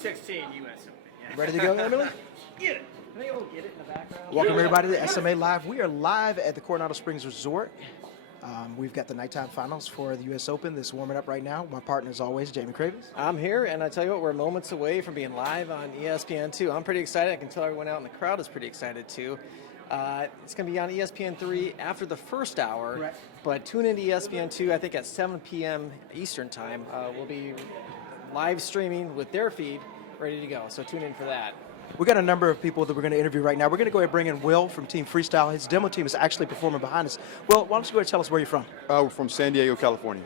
16 U.S. Open. Yeah. Ready to go, Emily? Get it. Can they all get it in the background? Welcome everybody to SMA Live. We are live at the Coronado Springs Resort. We've got the nighttime finals for the U.S. Open. This is warming up right now. My partner, as always, Jamie Cravens. I'm here, and I tell you what, we're moments away from being live on ESPN2. I'm pretty excited. I can tell everyone out in the crowd is pretty excited, too. It's going to be on ESPN3 after the first hour, Right. But tune into ESPN2, I think, at 7 p.m. Eastern Time. We'll be live streaming with their feed ready to go, so tune in for that. We got a number of people that we're going to interview right now. We're going to go ahead and bring in Will from Team Freestyle. His demo team is actually performing behind us. Will, why don't you go ahead and tell us where you're from? We're from San Diego, California.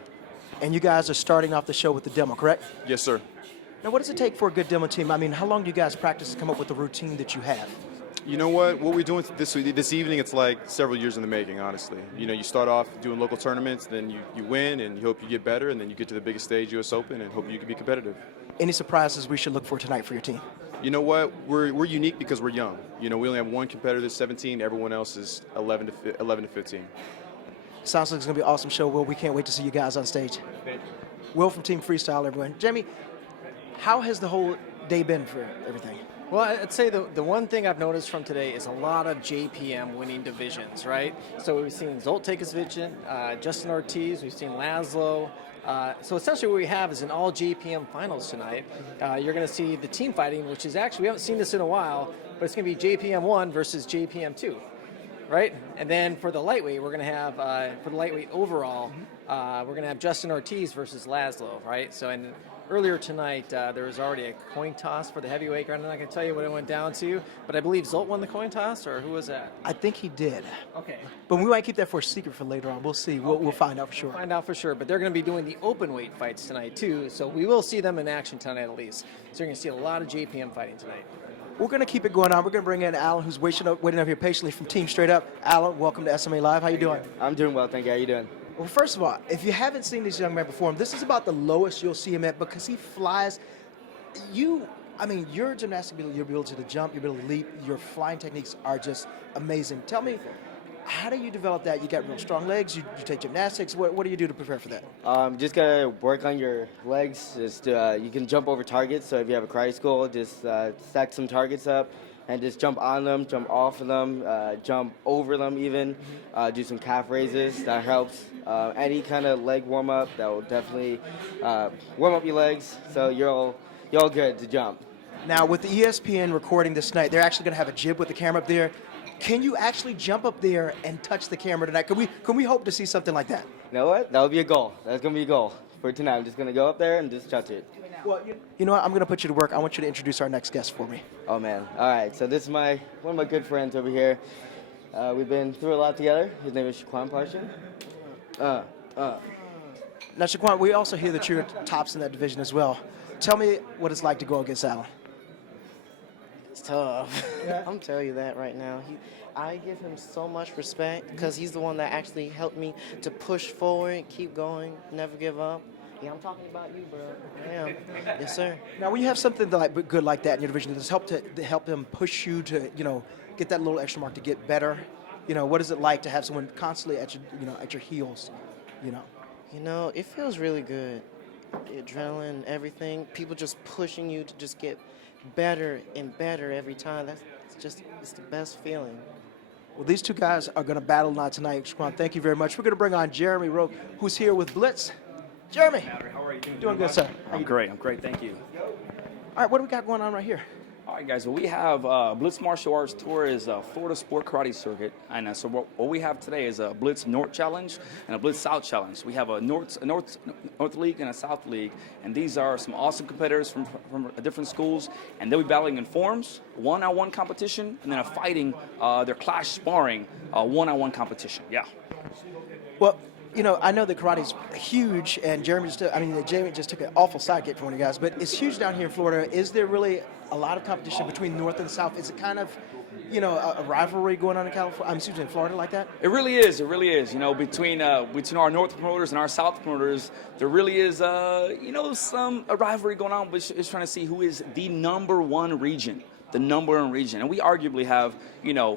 And you guys are starting off the show with the demo, correct? Yes, sir. Now, what does it take for a good demo team? I mean, how long do you guys practice to come up with the routine that you have? You know what? What we're doing this evening, it's like several years in the making, honestly. You know, you start off doing local tournaments, then you win, and you hope you get better, and then you get to the biggest stage, U.S. Open, and hope you can be competitive. Any surprises we should look for tonight for your team? You know what? We're unique because we're young. You know, we only have one competitor that's 17. Everyone else is 11 to 15. Sounds like it's going to be an awesome show, Will. We can't wait to see you guys on stage. Will from Team Freestyle, everyone. Jamie, how has the whole day been for everything? Well, I'd say the one thing I've noticed from today is a lot of JPM winning divisions, right? So we've seen Zolt take his division, Justin Ortiz, we've seen Laszlo. So essentially what we have is an all JPM finals tonight. You're going to see the team fighting, which is actually, we haven't seen this in a while, but it's going to be JPM 1 versus JPM 2, right? And then for the lightweight, we're going to have, for the lightweight overall, we're going to have Justin Ortiz versus Laszlo, right? So, and earlier tonight, there was already a coin toss for the heavyweight. I'm not going to tell you what it went down to, but I believe Zolt won the coin toss, or who was that? I think he did. Okay. But we might keep that for a secret for later on. We'll see. We'll find out for sure. Find out for sure, but they're going to be doing the open weight fights tonight too, so we will see them in action tonight at least. So you're going to see a lot of JPM fighting tonight. We're going to keep it going on. We're going to bring in Alan, who's waiting up here patiently from Team Straight Up. Alan, welcome to SMA Live. How you doing? I'm doing well, thank you. How you doing? Well, first of all, if you haven't seen this young man perform, this is about the lowest you'll see him at because he flies. Your gymnastic ability, your ability to jump, your ability to leap, your flying techniques are just amazing. Tell me, how do you develop that? You got real strong legs, you take gymnastics. What do you do to prepare for that? Just gotta work on your legs. Just you can jump over targets. So if you have a karate school, just stack some targets up and just jump on them, jump off of them, jump over them even. Do some calf raises. That helps. Any kind of leg warm up that will definitely warm up your legs. So you're all good to jump. Now, with the ESPN recording this night, they're actually going to have a jib with the camera up there. Can you actually jump up there and touch the camera tonight? Can we hope to see something like that? You know what? That would be a goal. That's going to be a goal for tonight. I'm just going to go up there and just touch it. Well, you know what? I'm going to put you to work. I want you to introduce our next guest for me. Oh, man. All right. So this is one of my good friends over here. We've been through a lot together. His name is Shaquan Parsha. Now, Shaquan, we also hear that you're tops in that division as well. Tell me what it's like to go against Alan. It's tough. I'm telling you that right now. I give him so much respect because he's the one that actually helped me to push forward, keep going, never give up. Yeah, I'm talking about you, bro. I am. Yes, sir. Now, when you have something good like that in your division, does it help him push you to get that little extra mark to get better? What is it like to have someone constantly at your heels? It feels really good. The adrenaline, everything. People just pushing you to just get better and better every time. It's the best feeling. Well, these two guys are going to battle tonight. Shaquan, thank you very much. We're going to bring on Jeremy Rowe, who's here with Blitz. Jeremy. How are you Doing good, sir. I'm great, thank you. All right, what do we got going on right here? All right, guys, well, we have Blitz Martial Arts Tour is a Florida Sport Karate Circuit. And so what we have today is a Blitz North Challenge and a Blitz South Challenge. We have a North League and a South League. And these are some awesome competitors from different schools. And they'll be battling in forms, one-on-one competition, and then a fighting, their clash sparring, one-on-one competition. Yeah. Well, I know that karate's huge, and Jamie just took an awful sidekick from one of you guys, but it's huge down here in Florida. Is there really a lot of competition between North and South? Is it kind of, a rivalry going on in California? In Florida like that? It really is. Between our North promoters and our South promoters, there really is, a rivalry going on. But it's trying to see who is the number one region, and we arguably have,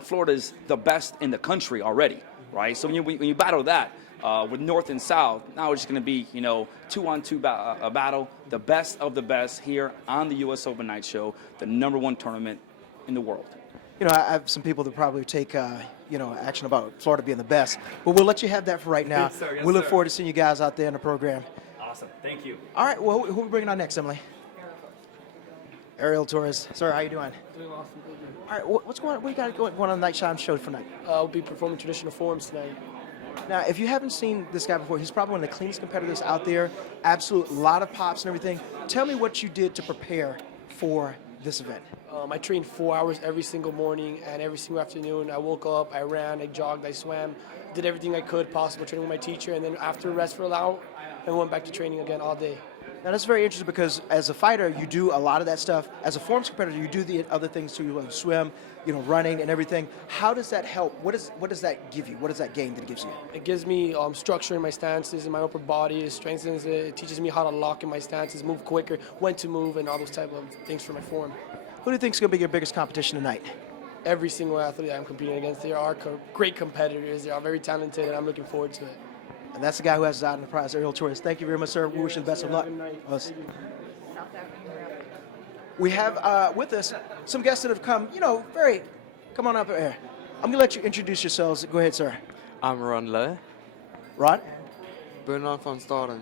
Florida's the best in the country already, right? So when you battle that. with North and South, now it's just going to be, 2-on-2 battle. The best of the best here on the U.S. Open Night Show, the #1 tournament in the world. I have some people that probably take, action about Florida being the best. But we'll let you have that for right now. Yes, sir. Yes, we look sir. forward to seeing you guys out there in the program. Awesome. Thank you. All right, well, who are we bringing on next, Emily? Ariel Torres. Sir, how you doing? Doing awesome. Thank you. All right, what's going on? What you got going on the Night Shine show for tonight? I'll be performing traditional forms tonight. Now, if you haven't seen this guy before, he's probably one of the cleanest competitors out there. Absolute lot of pops and everything. Tell me what you did to prepare for this event. I trained 4 hours every single morning and every single afternoon. I woke up, I ran, I jogged, I swam, did everything I could possible training with my teacher, and then after rest for an hour, I went back to training again all day. Now, that's very interesting because as a fighter, you do a lot of that stuff. As a forms competitor, you do the other things too, swim, running and everything. How does that help? What does that give you? What is that gain that it gives you? It gives me structure in my stances, in my upper body. It strengthens it. It teaches me how to lock in my stances, move quicker, when to move, and all those type of things for my form. Who do you think is going to be your biggest competition tonight? Every single athlete I'm competing against, they are great competitors. They are very talented, and I'm looking forward to it. And that's the guy who has his eye on the prize, Ariel Torres. Thank you very much, sir. We wish you the best of luck. Us. We have with us some guests that have come, come on up here. I'm going to let you introduce yourselves. Go ahead, sir. I'm Ron Lowe. Ron? Bernard van Staden.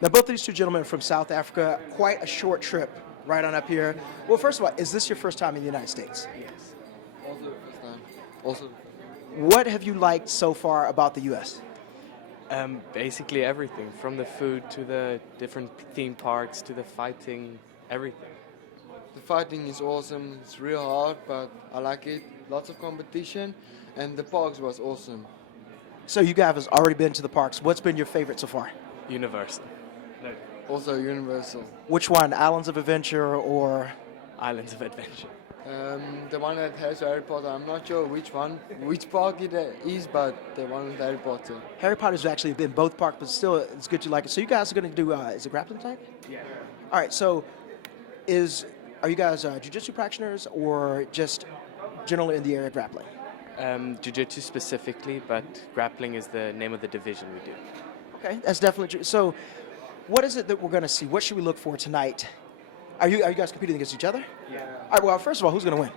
Now, both of these two gentlemen are from South Africa. Quite a short trip right on up here. Well, first of all, is this your first time in the United States? Yes. Also the first time. Also. What have you liked so far about the U.S.? Basically everything, from the food to the different theme parks to the fighting, everything. The fighting is awesome. It's real hard, but I like it. Lots of competition, and the parks was awesome. So you guys have already been to the parks. What's been your favorite so far? Universal. Also Universal. Which one? Islands of Adventure or? Islands of Adventure. The one that has Harry Potter. I'm not sure which park it is, but the one with Harry Potter. Harry Potter's actually been both parks, but still, it's good you like it. So you guys are going to do, is it grappling tag? Yeah. All right, so are you guys jiu-jitsu practitioners or just generally in the area of grappling? Jiu-jitsu specifically, but grappling is the name of the division we do. Okay, that's definitely true. So what is it that we're going to see? What should we look for tonight? Are you guys competing against each other? Yeah. All right, well, first of all, who's going to win?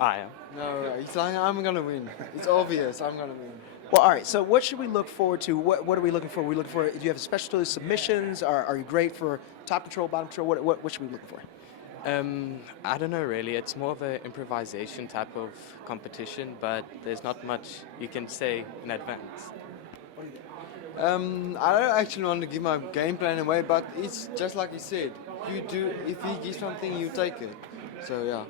I am. No, it's like I'm gonna win. It's obvious. I'm gonna win. Well, all right, so what should we look forward to? What are we looking for? Do you have specialty submissions? Are you great for top control, bottom control? What should we be looking for? I don't know really. It's more of an improvisation type of competition, but there's not much you can say in advance. I don't actually want to give my game plan away, but it's just like he said. You do. If he gives something, you take it. So yeah.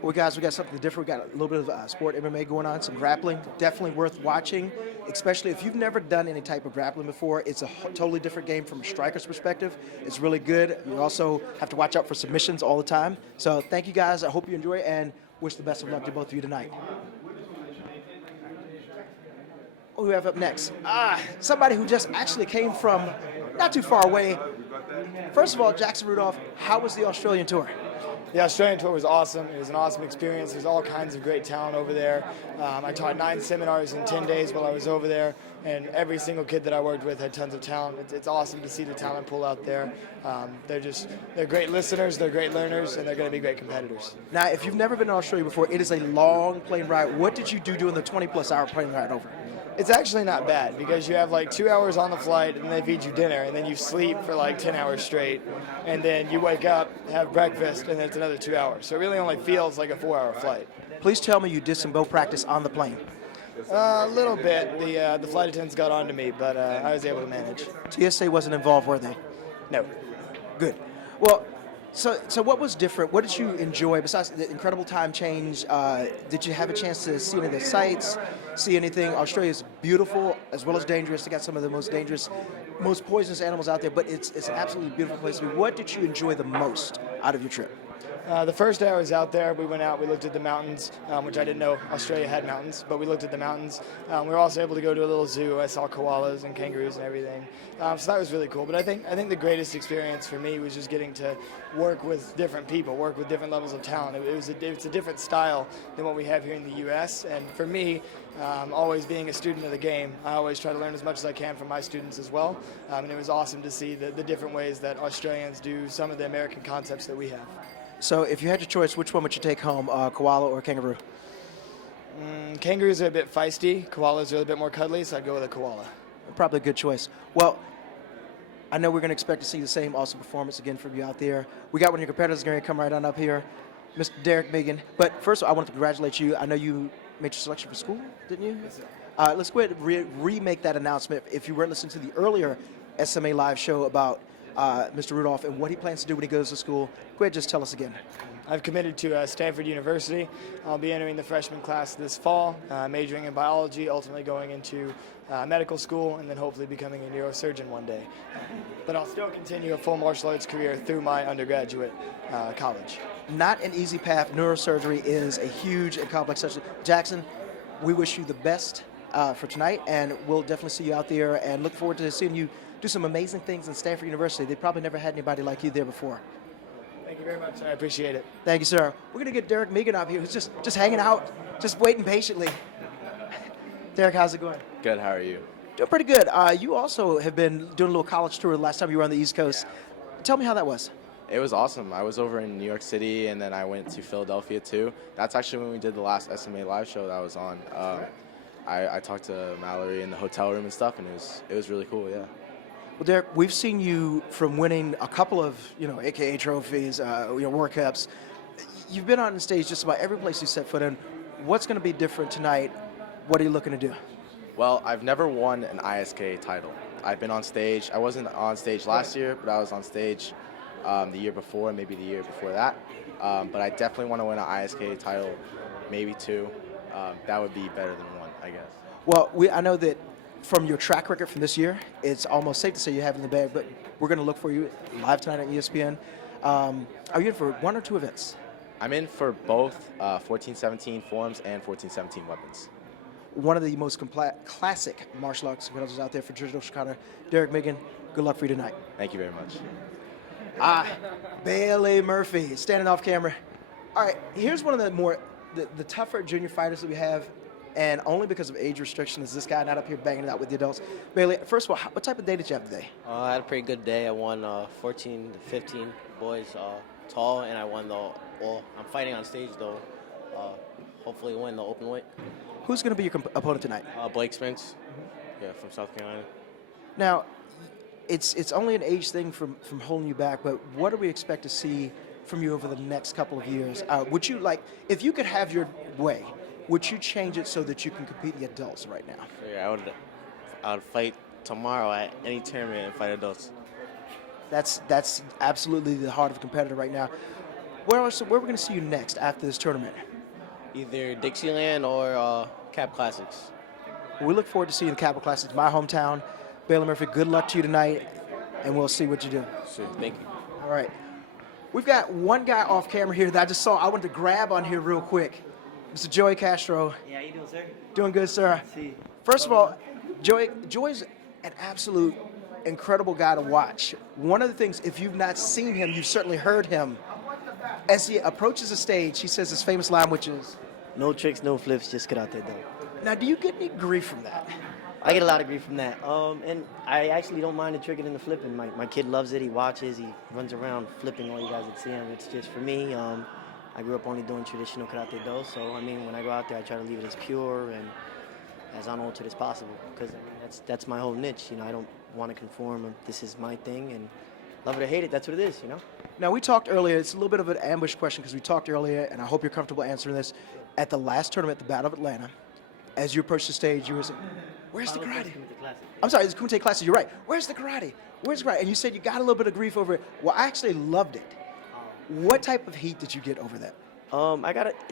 Well, guys, we got something different. We got a little bit of sport MMA going on, some grappling. Definitely worth watching, especially if you've never done any type of grappling before. It's a totally different game from a striker's perspective. It's really good. You also have to watch out for submissions all the time. So thank you, guys. I hope you enjoy and wish the best of luck to both of you tonight. What do we have up next? Somebody who just actually came from not too far away. First of all, Jackson Rudolph, how was the Australian tour? The Australian tour was awesome. It was an awesome experience. There's all kinds of great talent over there. I taught 9 seminars in 10 days while I was over there, and every single kid that I worked with had tons of talent. It's awesome to see the talent pool out there. They're great listeners, they're great learners, and they're going to be great competitors. Now, if you've never been to Australia before, it is a long plane ride. What did you do during the 20-plus hour plane ride over? It's actually not bad because you have like 2 hours on the flight and they feed you dinner and then you sleep for like 10 hours straight and then you wake up, have breakfast, and then it's another 2 hours. So it really only feels like a 4-hour flight. Please tell me you did some bow practice on the plane. A little bit. The flight attendants got on to me, but I was able to manage. TSA wasn't involved, were they? No. Good. Well, so what was different? What did you enjoy besides the incredible time change? Did you have a chance to see any of the sights, see anything? Australia is beautiful as well as dangerous. They got some of the most dangerous, most poisonous animals out there, but it's an absolutely beautiful place to be. What did you enjoy the most out of your trip? The first day I was out there, we went out, we looked at the mountains, which I didn't know Australia had mountains, but we looked at the mountains. We were also able to go to a little zoo. I saw koalas and kangaroos and everything. So that was really cool. But I think the greatest experience for me was just getting to work with different people, work with different levels of talent. It's a different style than what we have here in the U.S. And for me, always being a student of the game, I always try to learn as much as I can from my students as well. And it was awesome to see the different ways that Australians do some of the American concepts that we have. So if you had your choice, which one would you take home, koala or kangaroo? Kangaroos are a bit feisty. Koalas are a bit more cuddly, so I'd go with a koala. Probably a good choice. Well, I know we're going to expect to see the same awesome performance again from you out there. We got one of your competitors going to come right on up here, Mr. Derek Megan. But first of all, I want to congratulate you. I know you made your selection for school, didn't you? Yes, sir. Let's go ahead and remake that announcement. If you weren't listening to the earlier SMA Live show about Mr. Rudolph and what he plans to do when he goes to school, go ahead and just tell us again. I've committed to Stanford University. I'll be entering the freshman class this fall, majoring in biology, ultimately going into medical school, and then hopefully becoming a neurosurgeon one day. But I'll still continue a full martial arts career through my undergraduate college. Not an easy path. Neurosurgery is a huge and complex subject. Jackson, we wish you the best for tonight, and we'll definitely see you out there and look forward to seeing you do some amazing things in Stanford University. They probably never had anybody like you there before. Thank you very much. I appreciate it. Thank you, sir. We're going to get Derek Megan up here, who's just hanging out, just waiting patiently. Derek, how's it going? Good, how are you? Doing pretty good. You also have been doing a little college tour the last time you were on the East Coast. Tell me how that was. It was awesome. I was over in New York City, and then I went to Philadelphia, too. That's actually when we did the last SMA Live show that I was on. I talked to Mallory in the hotel room and stuff, and it was really cool, yeah. Well, Derek, we've seen you from winning a couple of, AKA trophies, World Cups. You've been on stage just about every place you set foot in. What's going to be different tonight? What are you looking to do? Well, I've never won an ISK title. I've been on stage. I wasn't on stage last year, but I was on stage the year before, maybe the year before that. But I definitely want to win an ISK title, maybe two. That would be better than one, I guess. Well, I know that from your track record from this year, it's almost safe to say you have it in the bag, but we're going to look for you live tonight on ESPN. Are you in for one or two events? I'm in for both 1417 forms and 1417 weapons. One of the most classic martial arts competitors out there for Digital Chicago, Derek Megan. Good luck for you tonight. Thank you very much. Bailey Murphy, standing off camera. All right, here's one of the tougher junior fighters that we have, and only because of age restriction is this guy not up here banging it out with the adults. Bailey, first of all, what type of day did you have today? I had a pretty good day. I won 14 to 15 boys tall, and I won I'm fighting on stage, though. Hopefully win the open weight. Who's going to be your opponent tonight? Blake Spence, from South Carolina. Now, it's only an age thing from holding you back, but what do we expect to see from you over the next couple of years? Would you if you could have your way, would you change it so that you can compete the adults right now? Yeah, I would fight tomorrow at any tournament and fight adults. That's absolutely the heart of a competitor right now. Where are we going to see you next after this tournament? Either Dixieland or Cap Classics. We look forward to seeing the Capital Classics, my hometown. Bailey Murphy, good luck to you tonight, and we'll see what you do. Sure, thank you. All right. We've got one guy off camera here that I just saw. I wanted to grab on here real quick. Mr. Joey Castro. Yeah, how you doing, sir? Doing good, sir. First of all, Joey's an absolute incredible guy to watch. One of the things, if you've not seen him, you've certainly heard him. As he approaches the stage, he says his famous line, which is, No tricks, no flips, just get out there, though. Now, do you get any grief from that? I get a lot of grief from that. And I actually don't mind the tricking and the flipping. My kid loves it. He watches. He runs around flipping all you guys that see him. It's just for me. I grew up only doing traditional karate do. So, when I go out there, I try to leave it as pure and as unaltered as possible. Because, that's my whole niche. I don't want to conform. This is my thing. And love it or hate it, that's what it is, Now, we talked earlier. It's a little bit of an ambush question because we talked earlier, and I hope you're comfortable answering this. At the last tournament, the Battle of Atlanta, as you approached the stage, you were saying, where's the karate? I'm sorry, it's Kumite classes. You're right. Where's the karate? Where's the karate? And you said you got a little bit of grief over it. Well, I actually loved it. What type of heat did you get over that?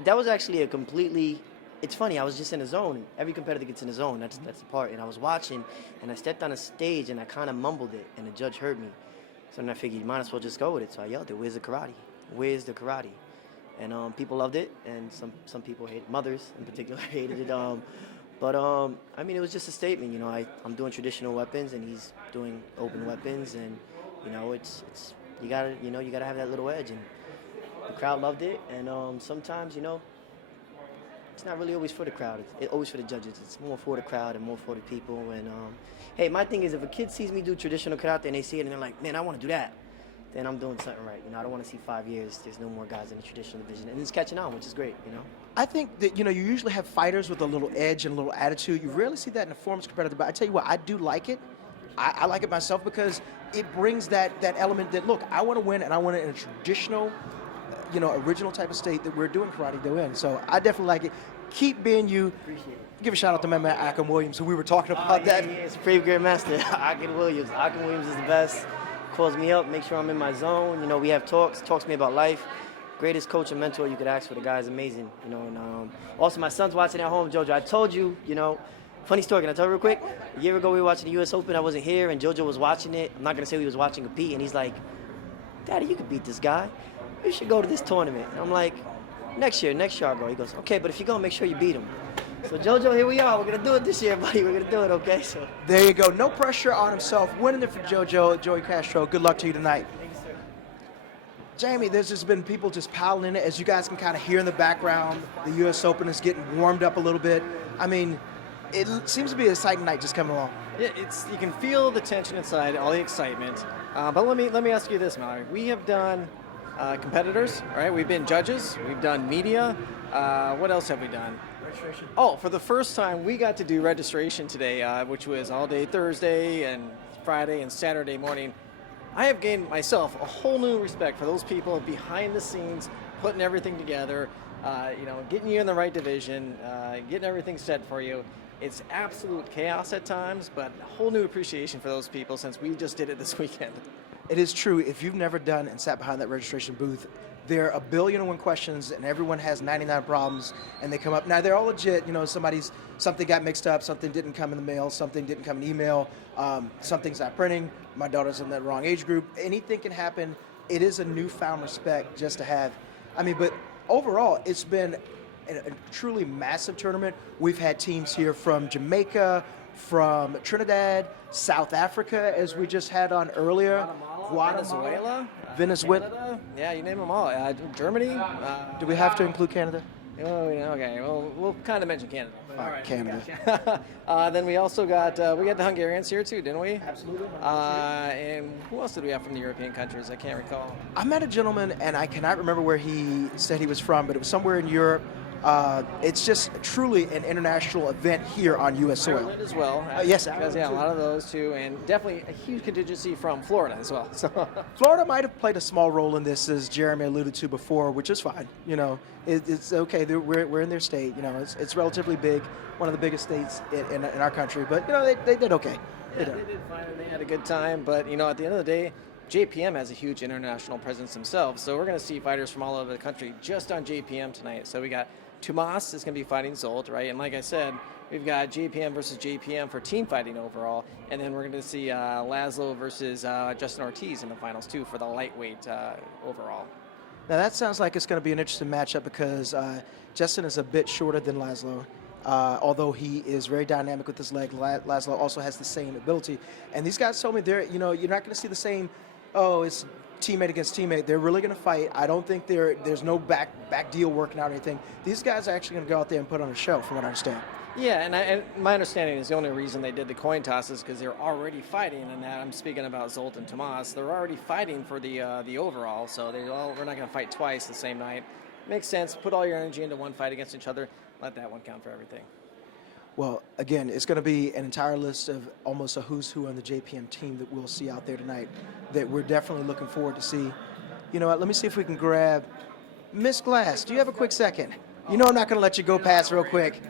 That was actually a completely. It's funny. I was just in a zone. Every competitor gets in a zone. That's the part. And I was watching, and I stepped on a stage, and I kind of mumbled it, and the judge heard me. So then I figured you might as well just go with it. So I yelled it, "Where's the karate?" where's the karate? And people loved it, and some people hated, mothers in particular hated it. But I mean, it was just a statement. You know, I'm doing traditional weapons, and he's doing open weapons, and you know, it's you gotta have that little edge, and the crowd loved it. And sometimes, you know, it's not really always for the crowd. It's always for the judges. It's more for the crowd and more for the people. And hey, my thing is, if a kid sees me do traditional karate and they see it and they're like, man, I want to do that, then I'm doing something right. You know, I don't want to see 5 years. There's no more guys in the traditional division, and it's catching on, which is great. You know. I think that, you know, you usually have fighters with a little edge and a little attitude. You rarely see that in a forms competitor, but I tell you what, I do like it. I like it myself because it brings that element that, look, I want to win, and I want it in a traditional, you know, original type of state that we're doing Karate Do in. So I definitely like it. Keep being you. Appreciate it. Give a shout out to my man Akim Williams, who we were talking about that. Yeah, it's pretty great master. Akim Williams. Akim Williams is the best. Calls me up, make sure I'm in my zone. You know, we have talks to me about life. Greatest coach and mentor you could ask for. The guy is amazing. You know, and also my son's watching at home, Jojo. I told you, you know, funny story. Can I tell you real quick? A year ago we were watching the U.S. Open. I wasn't here, and Jojo was watching it. I'm not gonna say he was watching compete, and he's like, "Daddy, you could beat this guy. You should go to this tournament." And I'm like, next year I'll go. He goes, "Okay, but if you go, make sure you beat him." So Jojo, here we are. We're gonna do it this year, buddy. We're gonna do it, okay? So there you go. No pressure on himself. Winning it for Joey Castro. Good luck to you tonight. thank you, sir. Jamie, there's just been people just piling in it. As you guys can kind of hear in the background, the U.S. Open is getting warmed up a little bit. I mean, it seems to be an exciting night just coming along. Yeah, you can feel the tension inside, all the excitement. But let me ask you this, Mallory. We have done competitors, right? We've been judges. We've done media. What else have we done? Registration. Oh, for the first time, we got to do registration today, which was all day Thursday and Friday and Saturday morning. I have gained myself a whole new respect for those people behind the scenes, putting everything together, you know, getting you in the right division, getting everything set for you. It's absolute chaos at times, but a whole new appreciation for those people since we just did it this weekend. It is true. If you've never done and sat behind that registration booth, there are 1,000,001 questions, and everyone has 99 problems, and they come up. Now, they're all legit. You know, something got mixed up, something didn't come in the mail, something didn't come in email, something's not printing, my daughter's in that wrong age group. Anything can happen. It is a newfound respect just to have. I mean, but overall, it's been a truly massive tournament. We've had teams here from Jamaica, from Trinidad, South Africa, as we just had on earlier, Guatemala, Venezuela. Yeah, you name them all. Germany. Do we have to include Canada? Oh, yeah, okay. Well, we'll kind of mention Canada. All right, Canada. Then we also got the Hungarians here too, didn't we? Absolutely. And who else did we have from the European countries? I can't recall. I met a gentleman, and I cannot remember where he said he was from, but it was somewhere in Europe. It's just truly an international event here on U.S. soil. Ireland as well. Yes, because a lot of those too, and definitely a huge contingency from Florida as well. So Florida might have played a small role in this, as Jeremy alluded to before, which is fine. You know, it's okay. We're in their state. You know, it's relatively big, one of the biggest states in our country. But you know, they did okay. They did fine, and they had a good time. But you know, at the end of the day, JPM has a huge international presence themselves. So we're going to see fighters from all over the country just on JPM tonight. So we got Tomas is going to be fighting Zolt, right? And like I said, we've got JPM versus JPM for team fighting overall. And then we're going to see Laszlo versus Justin Ortiz in the finals, too, for the lightweight overall. Now, that sounds like it's going to be an interesting matchup because Justin is a bit shorter than Laszlo. Although he is very dynamic with his leg, Laszlo also has the same ability. And these guys told me you're not going to see the same, it's teammate against teammate. They're really going to fight. I don't think there's no back deal working out or anything. These guys are actually going to go out there and put on a show, from what I understand. Yeah, and my understanding is the only reason they did the coin toss is because they're already fighting, and that I'm speaking about Zolt and Tomas. They're already fighting for the overall, so we're not going to fight twice the same night. Makes sense. Put all your energy into one fight against each other. Let that one count for everything. Well, again, it's going to be an entire list of almost a who's who on the JPM team that we'll see out there tonight that we're definitely looking forward to see. You know what, let me see if we can grab Miss Glass. Do you have a quick second? You know I'm not going to let you go past real quick.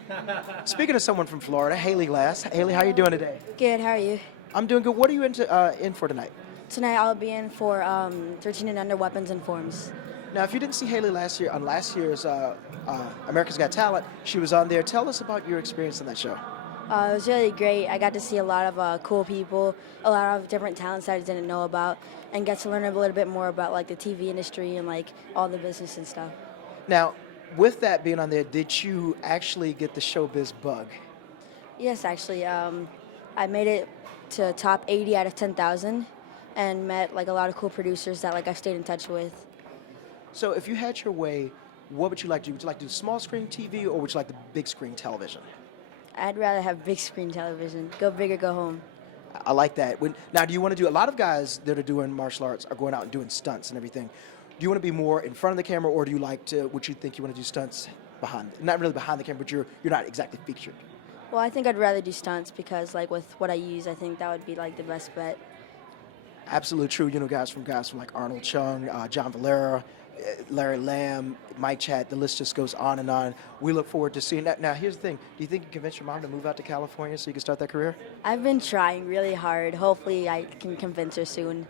Speaking of someone from Florida, Haley Glass. Haley, how are you doing today? Good, how are you? I'm doing good. What are you in for tonight? Tonight I'll be in for 13 and under weapons and forms. Now, if you didn't see Haley last year, on last year's America's Got Talent, she was on there. Tell us about your experience on that show. It was really great. I got to see a lot of cool people, a lot of different talents that I didn't know about, and get to learn a little bit more about like the TV industry and like all the business and stuff. Now, with that being on there, did you actually get the showbiz bug? Yes, actually, I made it to top 80 out of 10,000, and met like a lot of cool producers that like I stayed in touch with. So if you had your way, what would you like to do? Would you like to do small screen TV or would you like the big screen television? I'd rather have big screen television. Go big or go home. I like that. Now, do you want to do, a lot of guys that are doing martial arts are going out and doing stunts and everything. Do you want to be more in front of the camera, or do you like to, would you think you want to do stunts behind, not really behind the camera, but you're not exactly featured? Well, I think I'd rather do stunts because like with what I use, I think that would be like the best bet. Absolutely true. You know, guys from like Arnold Chung, John Valera, Larry Lamb, Mike Chat, the list just goes on and on. We look forward to seeing that. Now, here's the thing. Do you think you can convince your mom to move out to California so you can start that career? I've been trying really hard. Hopefully I can convince her soon.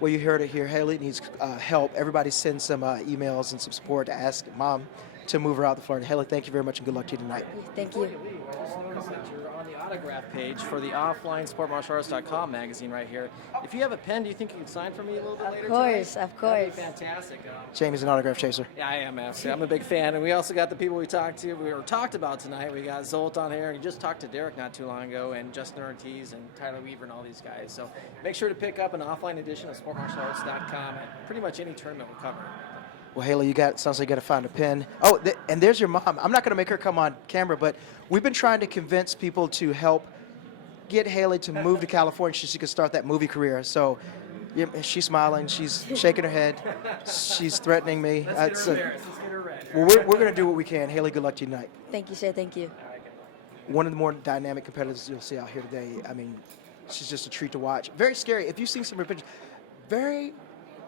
Well, you heard it here. Haley needs help. Everybody send some emails and some support to ask mom to move her out to Florida. Haley, thank you very much and good luck to you tonight. Thank you. You're on the autograph page for the offline sportmartialarts.com magazine right here. If you have a pen, do you think you can sign for me a little bit later Of today? course. That'd be fantastic. Jamie's an autograph chaser. Yeah, I am, absolutely. I'm a big fan. And we also got the people we talked about tonight. We got Zolt on here, and you just talked to Derek not too long ago, and Justin Ortiz and Tyler Weaver and all these guys. So make sure to pick up an offline edition of sportmartialarts.com at pretty much any tournament we'll cover. Well, Haley, sounds like you got to find a pen. Oh, and there's your mom. I'm not going to make her come on camera, but we've been trying to convince people to help get Haley to move to California so she can start that movie career. So yeah, she's smiling. She's shaking her head. She's threatening me. Let's get her ready. Well, we're going to do what we can. Haley, good luck to you tonight. Thank you, sir. Thank you. One of the more dynamic competitors you'll see out here today. I mean, she's just a treat to watch. Very scary. If you've seen some of her pictures, very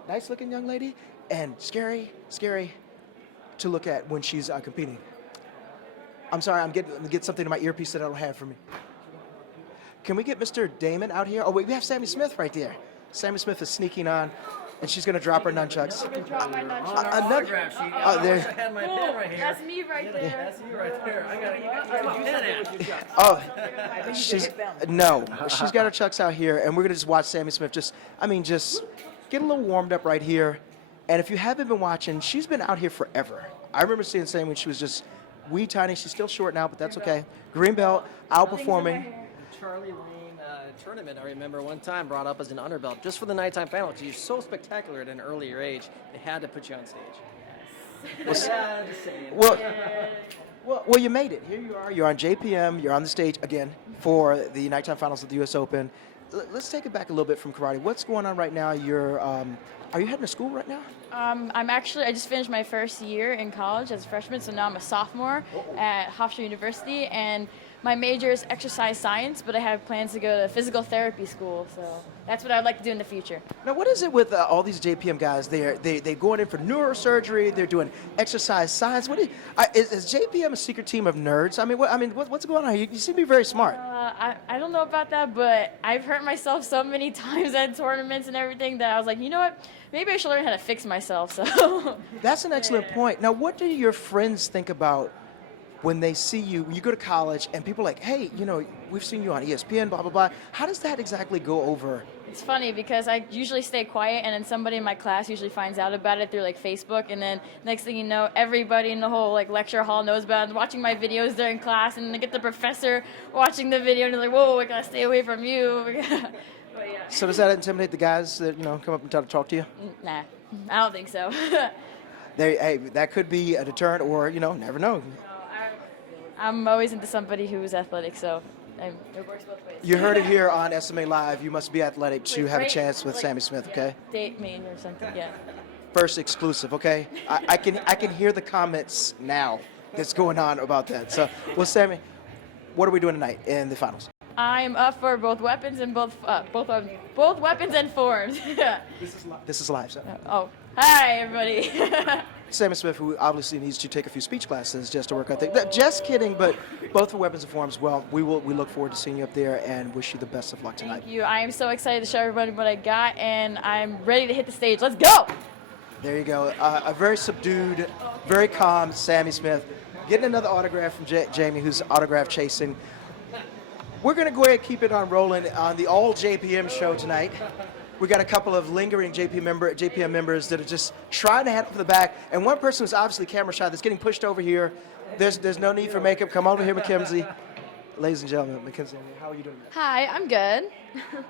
nice-looking young lady, and scary to look at when she's competing. I'm sorry, I'm getting something in my earpiece that I don't have for me. Can we get Mr. Damon out here? Oh, wait, we have Sammy Smith right there. Sammy Smith is sneaking on, and she's going to drop her nunchucks. Drop my nunchucks. Autograph sheet. There. I had my pen right here. That's me right there. That's you right there. I got you pen at. Oh, she's got her chucks out here, and we're going to just watch Sammy Smith just get a little warmed up right here. And if you haven't been watching, she's been out here forever. I remember seeing Sammy when she was just wee tiny. She's still short now, but that's okay. Green belt, outperforming. Charlie Lane tournament, I remember one time brought up as an underbelt just for the nighttime final because you're so spectacular at an earlier age. They had to put you on stage. Yes. Well, you made it. Here you are. You're on JPM. You're on the stage again for the nighttime finals of the U.S. Open. Let's take it back a little bit from karate. What's going on right now? Are you heading to school right now? I just finished my first year in college as a freshman, so now I'm a sophomore at Hofstra University, and my major is exercise science, but I have plans to go to physical therapy school, so that's what I'd like to do in the future. Now, what is it with all these JPM guys? They're going in for neurosurgery. They're doing exercise science. Is JPM a secret team of nerds? What's going on? You seem to be very smart. I don't know about that, but I've hurt myself so many times at tournaments and everything that I was like, you know what? Maybe I should learn how to fix myself. So that's an excellent point. Now, what do your friends think about when they see you, when you go to college, and people are like, hey, we've seen you on ESPN, blah, blah, blah. How does that exactly go over? It's funny because I usually stay quiet, and then somebody in my class usually finds out about it through Facebook, and then next thing you know, everybody in the whole lecture hall knows about it, watching my videos during class, and then I get the professor watching the video, and they're like, whoa, I gotta stay away from you. But, yeah. So does that intimidate the guys that come up and try to talk to you? Nah, I don't think so. Hey, that could be a deterrent, or never know. I'm always into somebody who's athletic, so it works both ways. You heard it here on SMA Live. You must be athletic to have a chance with Sammy Smith, okay? Date me or something, yeah. First exclusive, okay? I can hear the comments now that's going on about that. So, well, Sammy, what are we doing tonight in the finals? I'm up for both weapons and both weapons and forms. This is live, so. Oh, hi everybody. Sammy Smith, who obviously needs to take a few speech classes just to work out things. Just kidding, but both for weapons and forms. Well, we look forward to seeing you up there and wish you the best of luck tonight. Thank you. I am so excited to show everybody what I got, and I'm ready to hit the stage. Let's go! There you go. A very subdued, very calm Sammy Smith. Getting another autograph from Jamie, who's autograph chasing. We're going to go ahead and keep it on rolling on the all JPM show tonight. We got a couple of lingering JPM members that are just trying to head up to the back, and one person who's obviously camera shy that's getting pushed over here. There's no need for makeup. Come over here, Mackenzie. Ladies and gentlemen, Mackenzie, how are you doing? Hi, I'm good.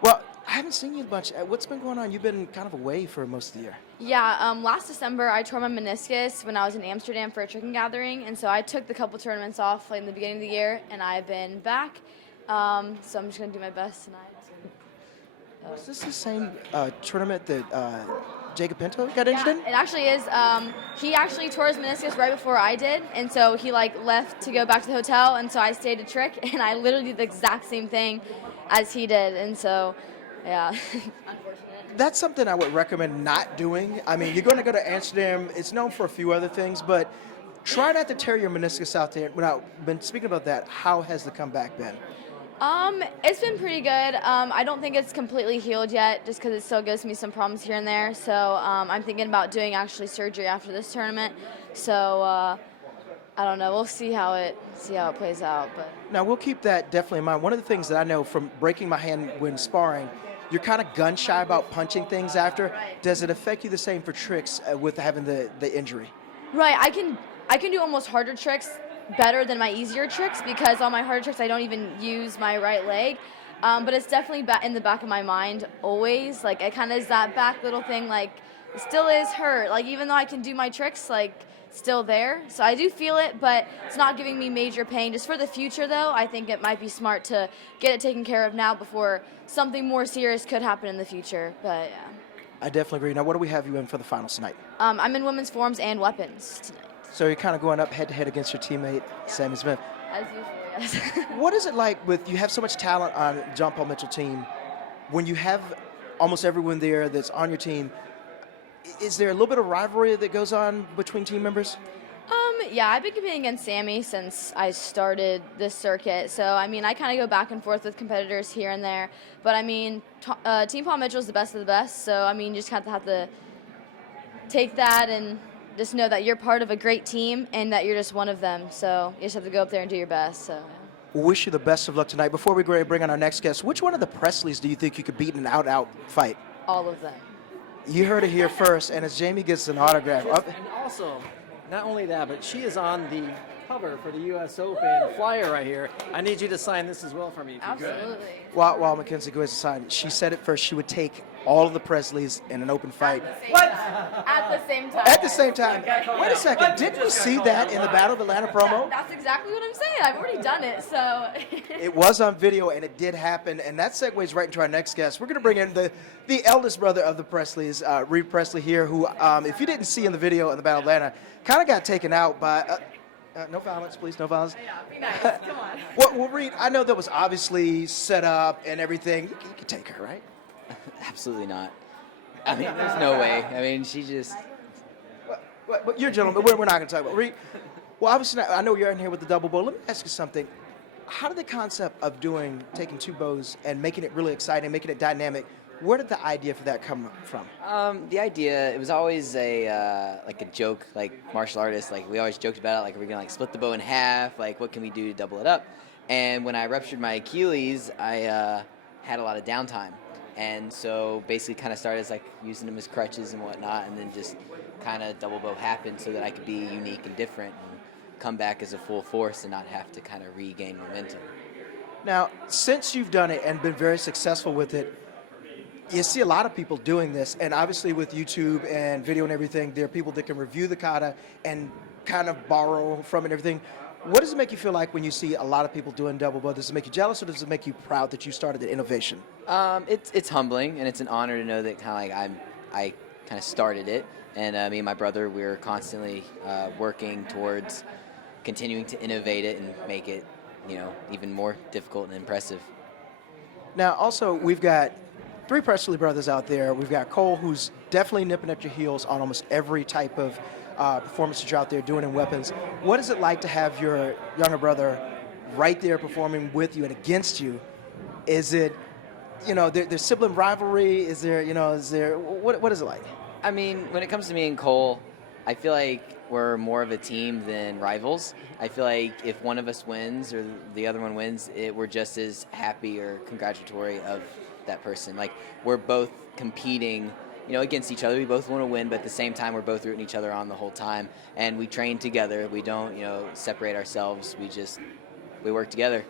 Well, I haven't seen you much. What's been going on? You've been kind of away for most of the year. Yeah, last December I tore my meniscus when I was in Amsterdam for a chicken gathering, and so I took the couple tournaments off in the beginning of the year, and I've been back. So I'm just gonna do my best tonight. Is this the same tournament that Jacob Pinto got injured in? It actually is. He actually tore his meniscus right before I did, and so he left to go back to the hotel, and so I stayed to trick, and I literally did the exact same thing as he did, and so yeah. Unfortunate. That's something I would recommend not doing. I mean, you're going to go to Amsterdam. It's known for a few other things, but try not to tear your meniscus out there. Now, been speaking about that, how has the comeback been? It's been pretty good. I don't think it's completely healed yet, just because it still gives me some problems here and there. So I'm thinking about doing actually surgery after this tournament. So I don't know. We'll see how it plays out. But now we'll keep that definitely in mind. One of the things that I know from breaking my hand when sparring, you're kind of gun shy about punching things after. Right. Does it affect you the same for tricks with having the injury? right, I can do almost harder tricks better than my easier tricks, because on my harder tricks I don't even use my right leg. But it's definitely in the back of my mind always. Like, it kind of is that back little thing, like, it still is hurt. Like, even though I can do my tricks, like, still there. So I do feel it, but it's not giving me major pain. Just for the future, though, I think it might be smart to get it taken care of now before something more serious could happen in the future. But, yeah. I definitely agree. Now, what do we have you in for the finals tonight? I'm in women's forms and weapons tonight. So you're kind of going up head-to-head against your teammate, Sammy Smith. As usual, yes. What is it like you have so much talent on John Paul Mitchell team, when you have almost everyone there that's on your team, is there a little bit of rivalry that goes on between team members? Yeah, I've been competing against Sammy since I started this circuit. So, I mean, I kind of go back and forth with competitors here and there. But, I mean, Team Paul Mitchell is the best of the best. So, I mean, you just have to take that and just know that you're part of a great team and that you're just one of them. So, you just have to go up there and do your best. So. We wish you the best of luck tonight. Before we go ahead and bring on our next guest, which one of the Presleys do you think you could beat in an out-out fight? All of them. You heard it here first, and as Jamie gets an autograph. And also, not only that, but she is on the cover for the U.S. Open flyer right here. I need you to sign this as well for me, if you could. Absolutely. While Mackenzie goes to sign, she said it first. She would take all of the Presleys in an open fight. At the same time. At the same time. Wait a second. Didn't we see that in the Battle of Atlanta promo? That's exactly what I'm saying. I've already done it, so. It was on video, and it did happen, and that segues right into our next guest. We're going to bring in the eldest brother of the Presleys, Reed Presley here, who, if you didn't see in the video in the Battle of Atlanta, kind of got taken out by... no violence, please, no violence. Yeah, be nice. Come on. Well, Reed, I know that was obviously set up and everything. You could take her, right? Absolutely not. I mean, there's no way. I mean, she just... But you're a gentleman. We're not going to talk about Reed. Well, obviously, I know you're in here with the double bow. Let me ask you something. How did the concept of taking two bows and making it really exciting, making it dynamic, where did the idea for that come from? The idea, it was always a joke, like martial artists, like we always joked about it, like we're gonna split the bow in half, like what can we do to double it up? And when I ruptured my Achilles, I had a lot of downtime. And so basically kind of started as using them as crutches and whatnot, and then just kind of double bow happened so that I could be unique and different and come back as a full force and not have to kind of regain momentum. Now, since you've done it and been very successful with it, you see a lot of people doing this, and obviously with YouTube and video and everything, there are people that can review the kata and kind of borrow from it and everything. What does it make you feel like when you see a lot of people doing double bow? Does it make you jealous, or does it make you proud that you started the innovation? It's humbling, and it's an honor to know that I kind of started it. And me and my brother, we're constantly working towards continuing to innovate it and make it, even more difficult and impressive. Now, also, we've got three Presley brothers out there. We've got Cole, who's definitely nipping at your heels on almost every type of performance that you're out there doing in weapons. What is it like to have your younger brother right there performing with you and against you? Is it, there's sibling rivalry? Is there, what is it like? I mean, when it comes to me and Cole, I feel like we're more of a team than rivals. I feel like if one of us wins or the other one wins, we're just as happy or congratulatory of that person. Like, we're both competing, against each other. We both want to win, but at the same time, we're both rooting each other on the whole time. And we train together. We don't, separate ourselves. We work together.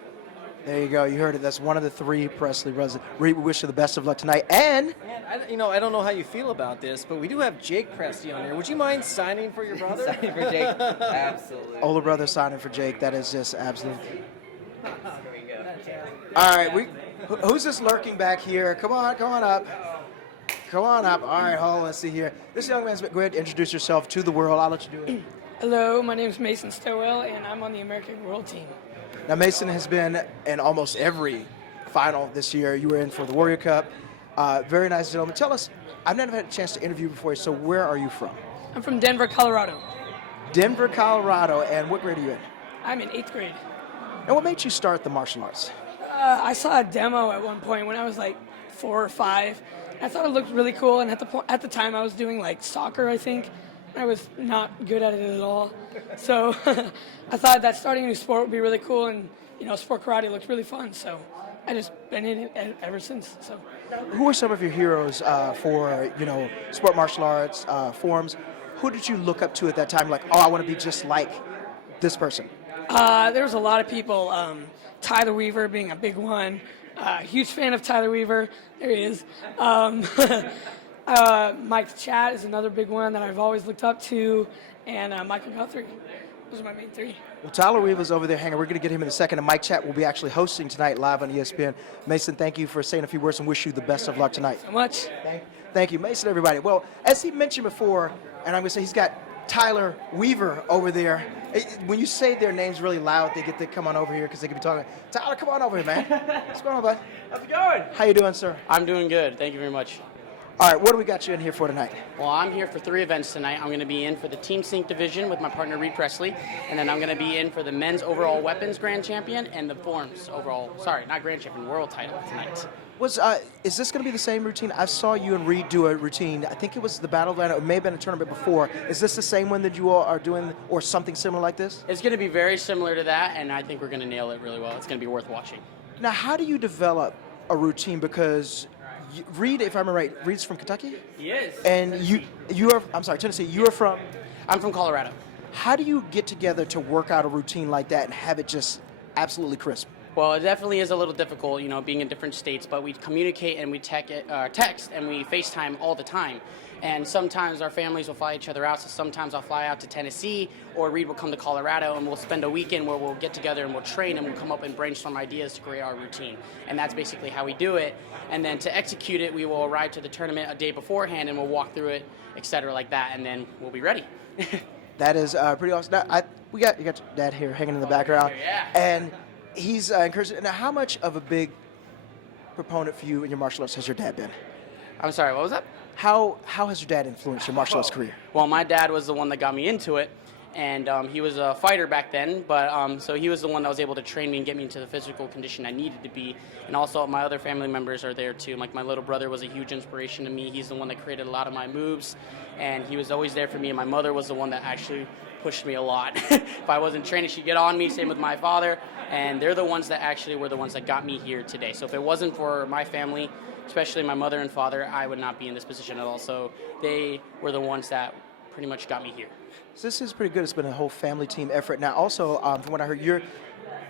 There you go. You heard it. That's one of the three Presley brothers. We wish you the best of luck tonight. And I don't know how you feel about this, but we do have Jake Presley on here. Would you mind signing for your brother? Signing for Jake? Absolutely. older brother signing for Jake. That is just absolutely. All right. Who's this lurking back here? Come on up. Come on up. All right, hold on. Let's see here. This young man's go ahead and introduce yourself to the world. I'll let you do it. Hello, my name is Mason Stowell, and I'm on the American World Team. Now, Mason has been in almost every final this year. You were in for the Warrior Cup. Very nice gentleman. Tell us, I've never had a chance to interview before, so where are you from? I'm from Denver, Colorado. Denver, Colorado. And what grade are you in? I'm in 8th grade. And what made you start the martial arts? I saw a demo at one point when I was like 4 or 5. I thought it looked really cool, and at the time I was doing like soccer, I think. I was not good at it at all. So I thought that starting a new sport would be really cool, and sport karate looked really fun. So I just been in it ever since. So Who are some of your heroes for sport martial arts forums? Who did you look up to at that time? Like, I want to be just like this person. There was a lot of people. Tyler Weaver being a big one. Huge fan of Tyler Weaver. There he is. Mike Chat is another big one that I've always looked up to, and Michael Guthrie. Those are my main three. Well, Tyler Weaver's over there hanging. We're going to get him in a second, and Mike Chat will be actually hosting tonight live on ESPN. Mason, thank you for saying a few words and wish you the best of luck tonight. So much. Thank you, Mason, everybody. Well, as he mentioned before, and I'm going to say he's got Tyler Weaver over there. When you say their names really loud, they get to come on over here because they could be talking. Tyler, come on over here, man. What's going on, bud? How's it going? How you doing, sir? I'm doing good. Thank you very much. All right, what do we got you in here for tonight? Well, I'm here for 3 events tonight. I'm going to be in for the Team Sync division with my partner Reed Presley, and then I'm going to be in for the men's overall weapons grand champion and the forms overall, not grand champion, world title tonight. Is this going to be the same routine? I saw you and Reed do a routine. I think it was the Battle of Atlanta. It may have been a tournament before. Is this the same one that you all are doing, or something similar like this? It's going to be very similar to that, and I think we're going to nail it really well. It's going to be worth watching. Now, how do you develop a routine? Because Reed, if I'm right, Reed's from Kentucky? He is. And you are, I'm sorry, Tennessee. You are from? I'm from Colorado. How do you get together to work out a routine like that and have it just absolutely crisp? Well, it definitely is a little difficult, being in different states, but we communicate and we text and we FaceTime all the time. And sometimes our families will fly each other out, so sometimes I'll fly out to Tennessee, or Reed will come to Colorado, and we'll spend a weekend where we'll get together and we'll train and we'll come up and brainstorm ideas to create our routine. And that's basically how we do it. And then to execute it, we will arrive to the tournament a day beforehand and we'll walk through it, etc. like that, and then we'll be ready. That is pretty awesome. Now, you got your dad here hanging in the background. Yeah. And he's encouraging. Now, how much of a big proponent for you in your martial arts has your dad been? I'm sorry, what was that? How has your dad influenced your martial arts career? Well, my dad was the one that got me into it, and he was a fighter back then, but so he was the one that was able to train me and get me into the physical condition I needed to be. And also my other family members are there too. Like my little brother was a huge inspiration to me. He's the one that created a lot of my moves, and he was always there for me. And my mother was the one that actually pushed me a lot. If I wasn't training, she'd get on me, same with my father, and they're the ones that actually were the ones that got me here today. So if it wasn't for my family, especially my mother and father, I would not be in this position at all. So they were the ones that pretty much got me here. So this is pretty good. It's been a whole family team effort. Now, also, from what I heard, you're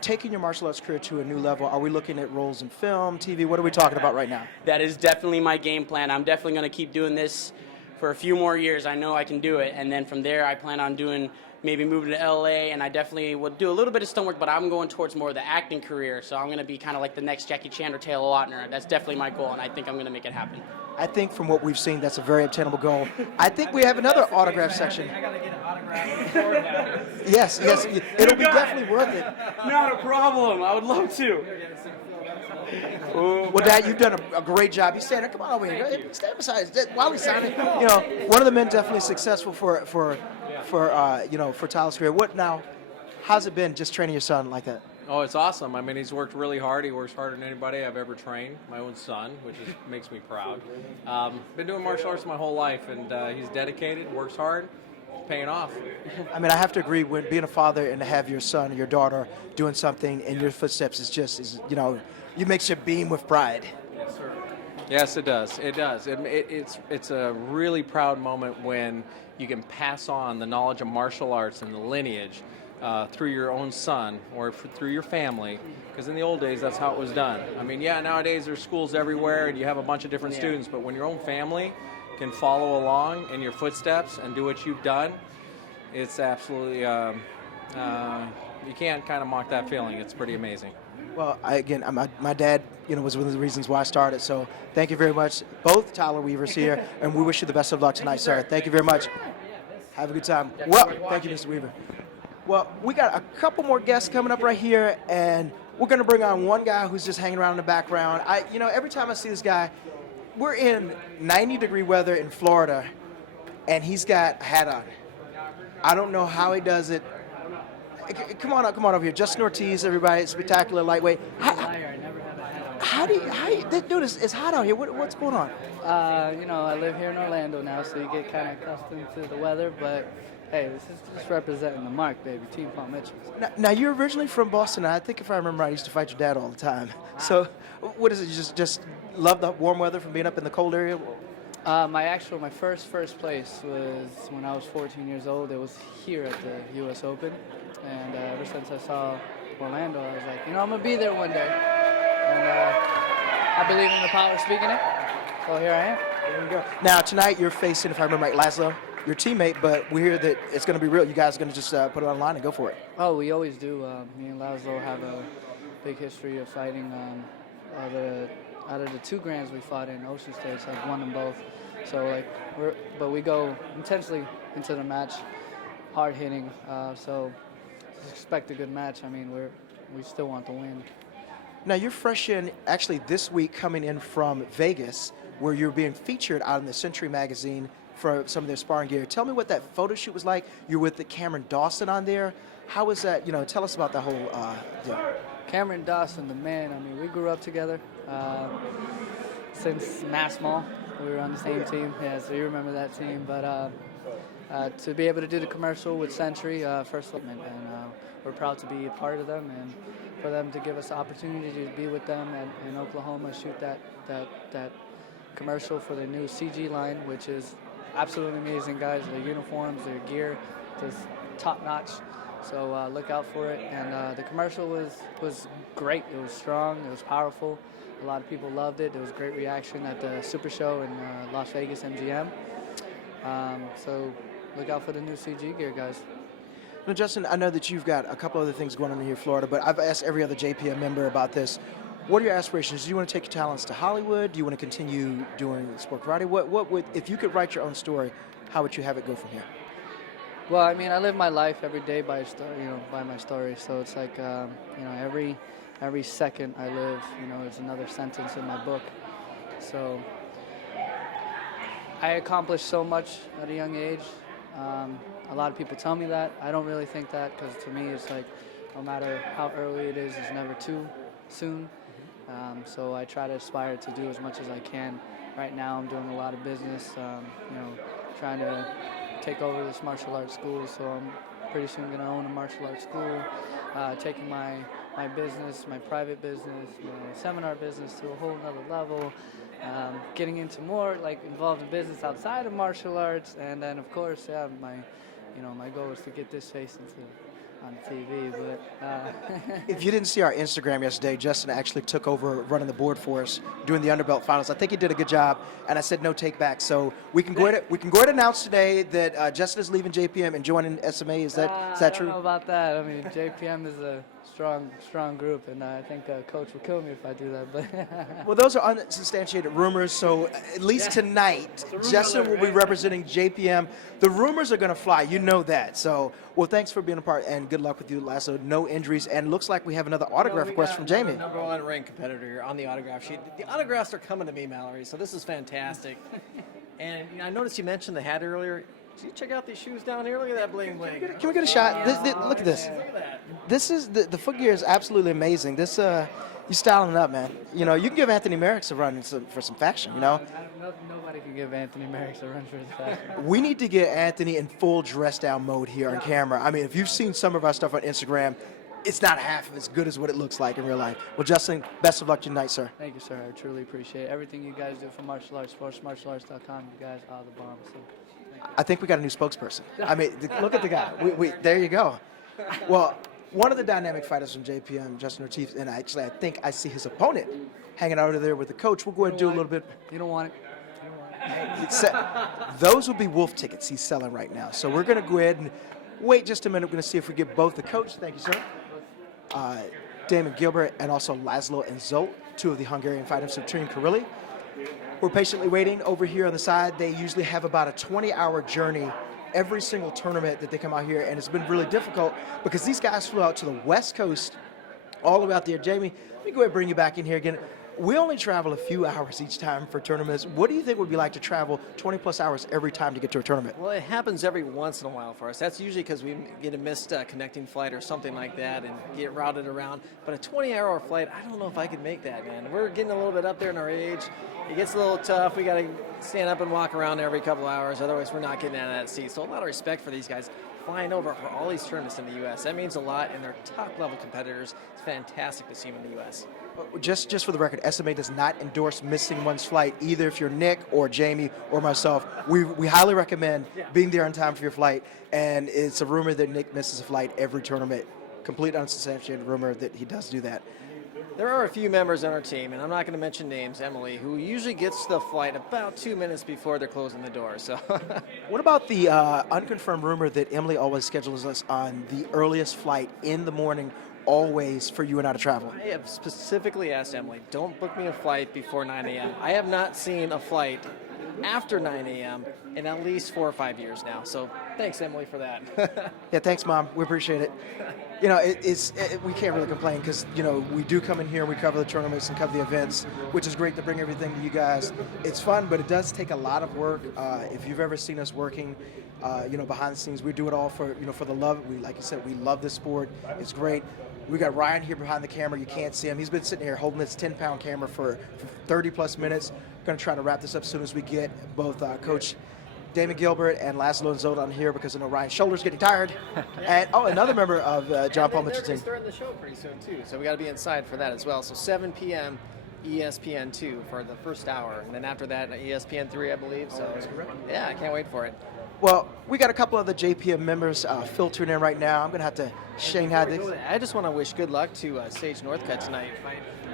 taking your martial arts career to a new level. Are we looking at roles in film, TV? What are we talking about right now? That is definitely my game plan. I'm definitely going to keep doing this for a few more years. I know I can do it. And then from there, I plan on maybe moving to LA, and I definitely will do a little bit of stunt work, but I'm going towards more of the acting career. So I'm going to be kind of like the next Jackie Chan or Taylor Lautner. That's definitely my goal, and I think I'm going to make it happen. I think from what we've seen, that's a very obtainable goal. I think we have another autograph section. I gotta get an autograph before now. Yes. It'll be definitely worth it. Not a problem. I would love to. Well, Dad, you've done a great job. You stand there. Come on over here. Stand beside us. While he's signing, one of the men definitely successful for Tyler's career. What now? How's it been just training your son like that? Oh, it's awesome. I mean, he's worked really hard. He works harder than anybody I've ever trained, my own son, which makes me proud. Been doing martial arts my whole life, and he's dedicated, works hard, paying off. I mean, I have to agree. When being a father and to have your son or your daughter doing something in your footsteps it makes you beam with pride. Yes, it does. It does. It's a really proud moment when you can pass on the knowledge of martial arts and the lineage through your own son or through your family. Because in the old days, that's how it was done. I mean, yeah, nowadays there's schools everywhere and you have a bunch of different students, but when your own family can follow along in your footsteps and do what you've done, it's absolutely, you can't kind of mock that feeling. It's pretty amazing. Well, my dad, was one of the reasons why I started. So thank you very much, both Tyler Weavers here, and we wish you the best of luck tonight, sir. Thank you very much. Have a good time. Well, thank you, Mr. Weaver. Well, we got a couple more guests coming up right here, and we're going to bring on one guy who's just hanging around in the background. Every time I see this guy, we're in 90-degree weather in Florida, and he's got a hat on. I don't know how he does it. Come on over here. Justin Ortiz, everybody, spectacular lightweight. How do you dude, it's hot out here. What's going on? I live here in Orlando now, so you get kind of accustomed to the weather, but hey, this is just representing the mark, baby. Team Paul Mitchell. Now, you're originally from Boston. I think if I remember right, I used to fight your dad all the time. So what is it, just love the warm weather from being up in the cold area? My first place was when I was 14 years old. It was here at the U.S. Open. And ever since I saw Orlando, I was like, I'm going to be there one day. And I believe in the power of speaking it. So here I am. There you go. Now, tonight you're facing, if I remember right, Laszlo, your teammate, but we hear that it's going to be real. You guys are going to just put it online and go for it. Oh, we always do. Me and Laszlo have a big history of fighting. Out of the 2 grands we fought in Ocean States, I've won them both. So, but we go intensely into the match, hard hitting. So expect a good match. I mean, we still want to win. Now, you're fresh in, actually, this week coming in from Vegas, where you're being featured out in the Century magazine for some of their sparring gear. Tell me what that photo shoot was like. You're with the Cameron Dawson on there. How was that? Tell us about the whole deal. Cameron Dawson, the man. I mean, we grew up together since Mass Mall. We were on the same team. Yeah, so you remember that team. But to be able to do the commercial with Century, first and we're proud to be a part of them, and for them to give us the opportunity to be with them in Oklahoma, shoot that commercial for the new CG line, which is absolutely amazing, guys. Their uniforms, their gear, just top notch. So look out for it. And the commercial was great. It was strong. It was powerful. A lot of people loved it. There was great reaction at the Super Show in Las Vegas MGM. So look out for the new CG gear, guys. Now, Justin, I know that you've got a couple other things going on here in Florida, but I've asked every other JPM member about this. What are your aspirations? Do you want to take your talents to Hollywood? Do you want to continue doing sport karate? What would, if you could write your own story, how would you have it go from here? Well, I mean, I live my life every day by my story. So it's like, every second I live, is another sentence in my book. So I accomplished so much at a young age. A lot of people tell me that. I don't really think that, because to me it's like no matter how early it is, it's never too soon. So I try to aspire to do as much as I can. Right now I'm doing a lot of business, trying to take over this martial arts school, so I'm pretty soon going to own a martial arts school, taking my business, my private business, my seminar business to a whole nother level. Getting into more involved in business outside of martial arts, and then of course, my goal is to get this face on TV. But if you didn't see our Instagram yesterday, Justin actually took over running the board for us, doing the underbelt finals. I think he did a good job, and I said no take back. So we can go ahead and announce today that Justin is leaving JPM and joining SMA. Is that true? I don't know about that. I mean, JPM is a strong group, and I think Coach will kill me if I do that. But well, those are unsubstantiated rumors, so at least tonight, Justin will be representing JPM. The rumors are going to fly, you know that. So, well, thanks for being a part, and good luck with you, Lasso. No injuries, and looks like we have another autograph request from Jamie. Number 1 ranked competitor here on the autograph sheet. The autographs are coming to me, Mallory, so this is fantastic. And I noticed you mentioned the hat earlier. Did you check out these shoes down here? Look at that bling bling. Can we get a shot? Look at this. Look at that. This is the footgear is absolutely amazing. This you styling it up, man. You can give Anthony Merrick's a run for some fashion. Nobody can give Anthony Merrick's a run for his passion. We need to get Anthony in full dress down mode here on camera. I mean, if you've seen some of our stuff on Instagram, it's not half as good as what it looks like in real life. Well, Justin, best of luck tonight, sir. Thank you, sir. I truly appreciate everything you guys do for martial arts, sportsmartialarts.com. You guys are the bomb. So, thank you. I think we got a new spokesperson. I mean, look at the guy. There you go. Well, one of the dynamic fighters from JPM, Justin Ortiz, and actually I think I see his opponent hanging out over there with the coach. We'll go ahead and do a little bit. You don't want it. Those would be Wolf tickets he's selling right now. So we're going to go ahead and wait just a minute. We're going to see if we get both the coach. Thank you, sir. Damon Gilbert and also Laszlo and Zolt, two of the Hungarian fighters from Team Karilli. We're patiently waiting over here on the side. They usually have about a 20-hour journey every single tournament that they come out here, and it's been really difficult because these guys flew out to the West Coast all the way out there. Jamie, let me go ahead and bring you back in here again. We only travel a few hours each time for tournaments. What do you think it would be like to travel 20-plus hours every time to get to a tournament? Well, it happens every once in a while for us. That's usually because we get a missed connecting flight or something like that and get routed around. But a 20-hour flight, I don't know if I could make that, man. We're getting a little bit up there in our age. It gets a little tough. We got to stand up and walk around every couple hours. Otherwise, we're not getting out of that seat. So a lot of respect for these guys flying over for all these tournaments in the U.S. That means a lot, and they're top-level competitors. It's fantastic to see them in the U.S. Just for the record, SMA does not endorse missing one's flight, either if you're Nick or Jamie or myself. We highly recommend being there on time for your flight, and it's a rumor that Nick misses a flight every tournament. Complete unsubstantiated rumor that he does do that. There are a few members on our team, and I'm not going to mention names, Emily, who usually gets to the flight about 2 minutes before they're closing the door. So, what about the unconfirmed rumor that Emily always schedules us on the earliest flight in the morning, always for you and I to travel? I have specifically asked Emily, don't book me a flight before 9 a.m. I have not seen a flight after 9 a.m. in at least 4 or 5 years now. So thanks, Emily, for that. Yeah, thanks, Mom. We appreciate it. You know, we can't really complain because, you know, we do come in here, we cover the tournaments and cover the events, which is great to bring everything to you guys. It's fun, but it does take a lot of work. If you've ever seen us working, you know, behind the scenes, we do it all for, you know, for the love. Like you said, we love this sport. It's great. We got Ryan here behind the camera. You can't see him. He's been sitting here holding this 10-pound camera for 30-plus minutes. Going to try to wrap this up as soon as we get both Coach Damon Gilbert and Laszlo and Zoda on here because I know Ryan's shoulder's getting tired. And, another member of John Paul Mitchell's team. They're starting the show pretty soon, too, so we got to be inside for that as well. So 7 p.m. ESPN2 for the first hour, and then after that, ESPN3, I believe. So, yeah, I can't wait for it. Well, we got a couple of the JPM members filtering in right now. I'm going to have to Shanghai this. I just want to wish good luck to Sage Northcutt tonight.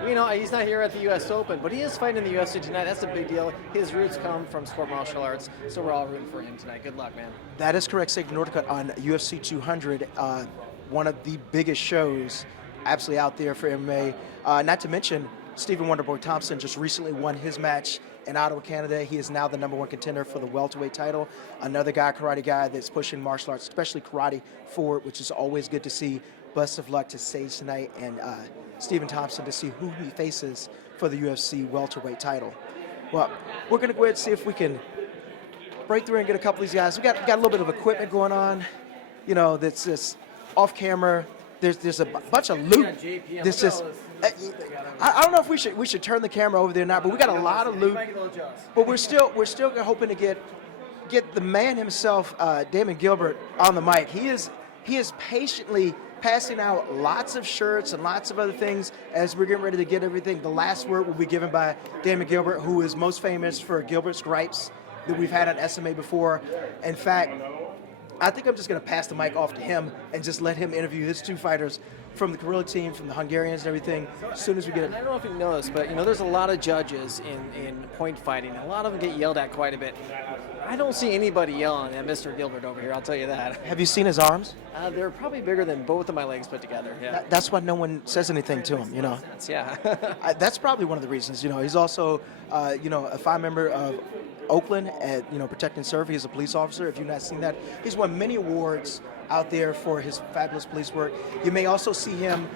You know, he's not here at the U.S. Open, but he is fighting in the UFC tonight. That's a big deal. His roots come from sport martial arts, so we're all rooting for him tonight. Good luck, man. That is correct. Sage Northcutt on UFC 200, one of the biggest shows absolutely out there for MMA. Not to mention, Stephen Wonderboy Thompson just recently won his match in Ottawa, Canada. He is now the #1 contender for the welterweight title. Another guy, karate guy, that's pushing martial arts, especially karate, forward, which is always good to see. Best of luck to Sage tonight and Stephen Thompson to see who he faces for the UFC welterweight title. Well, we're going to go ahead and see if we can break through and get a couple of these guys. We got a little bit of equipment going on, you know, that's just off camera. There's a bunch of loot. This just I don't know if we should turn the camera over there or not, but we got a lot of loot. But we're still hoping to get the man himself, Damon Gilbert, on the mic. He is patiently passing out lots of shirts and lots of other things as we're getting ready to get everything. The last word will be given by Damon Gilbert, who is most famous for Gilbert's Gripes that we've had on SMA before. In fact, I think I'm just going to pass the mic off to him and just let him interview his two fighters from the Karilli team, from the Hungarians and everything, as soon as we get it. I don't know if you know this, but, you know, there's a lot of judges in point fighting. A lot of them get yelled at quite a bit. I don't see anybody yelling at Mr. Gilbert over here, I'll tell you that. Have you seen his arms? They're probably bigger than both of my legs put together, yeah. That's why no one says anything to him, you know. Yeah. That's probably one of the reasons, you know. He's also, you know, a fine member of Oakland at, you know, Protect and Serve. He's a police officer. If you've not seen that, he's won many awards out there for his fabulous police work. You may also see him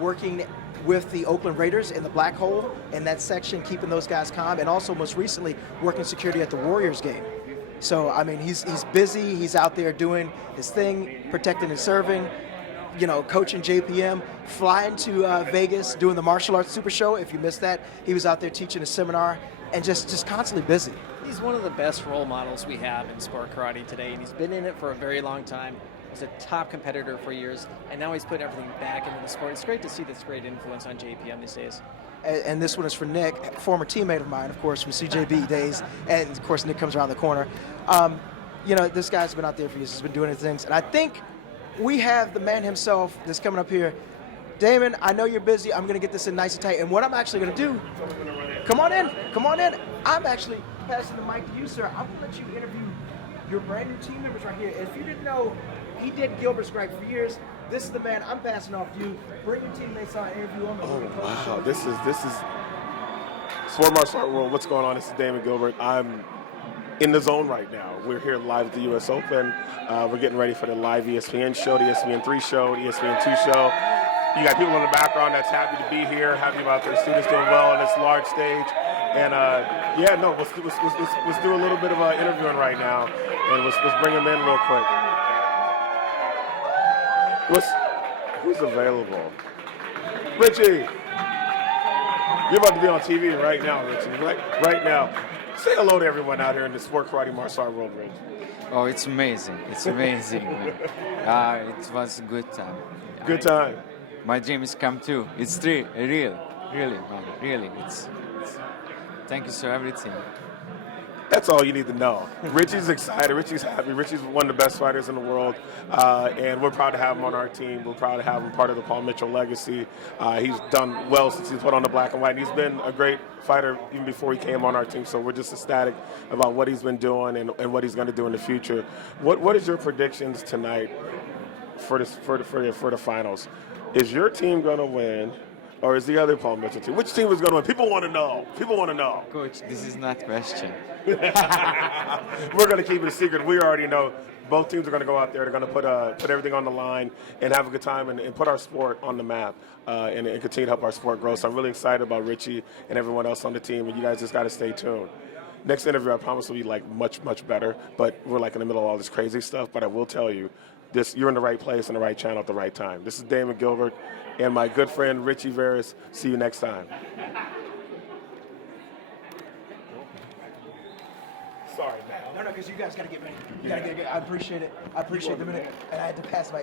working with the Oakland Raiders in the Black Hole in that section, keeping those guys calm, and also most recently working security at the Warriors game. So, I mean, he's busy. He's out there doing his thing, protecting and serving. coaching JPM, flying to Vegas, doing the martial arts super show. If you missed that, he was out there teaching a seminar and just constantly busy. He's one of the best role models we have in sport karate today, and he's been in it for a very long time. Was a top competitor for years, and now he's putting everything back into the sport. It's great to see this great influence on JPM these days. And this one is for Nick, former teammate of mine, of course, from CJB days. And, of course, Nick comes around the corner. This guy's been out there for years. He's been doing his things. And I think we have the man himself that's coming up here. Damon, I know you're busy. I'm going to get this in nice and tight. And what I'm actually going to do, come on in. I'm actually passing the mic to you, sir. I'm going to let you interview your brand new team members right here. If you didn't know, he did Gilbert's Gripe for years. This is the man I'm passing off to you. Bring your teammates on and interview them. Oh, wow. This is Sport Martial Art World. What's going on? This is Damon Gilbert. I'm in the zone right now. We're here live at the U.S. Open. We're getting ready for the live ESPN show, the ESPN 3 show, the ESPN 2 show. You got people in the background that's happy to be here, happy about their students doing well on this large stage. And let's do a little bit of interviewing right now, and let's bring them in real quick. Who's available? Richie, you're about to be on TV right now, Richie. Right now. Say hello to everyone out here in the sport karate martial art world, Rich. Oh, it's amazing. It's amazing. It was a good time. Good time. My dream is come true. It's real, man, really. Thank you for everything. That's all you need to know. Richie's excited. Richie's happy. Richie's one of the best fighters in the world, and we're proud to have him on our team. We're proud to have him part of the Paul Mitchell legacy. He's done well since he's put on the black and white, and he's been a great fighter even before he came on our team, so we're just ecstatic about what he's been doing and what he's going to do in the future. What is your predictions tonight for the finals? Is your team going to win? Or is the other Paul Mitchell team? Which team is going to win? People want to know. Coach, this is not question. We're going to keep it a secret. We already know both teams are going to go out there. They're going to put everything on the line and have a good time and put our sport on the map and continue to help our sport grow. So I'm really excited about Richie and everyone else on the team, and you guys just got to stay tuned. Next interview, I promise, will be much, much better, but we're in the middle of all this crazy stuff. But I will tell you, you're in the right place and the right channel at the right time. This is Damon Gilbert and my good friend Richie Veras. See you next time. Sorry, man. No, because you guys got to get ready. I appreciate it. I appreciate the minute, and I had to pass my.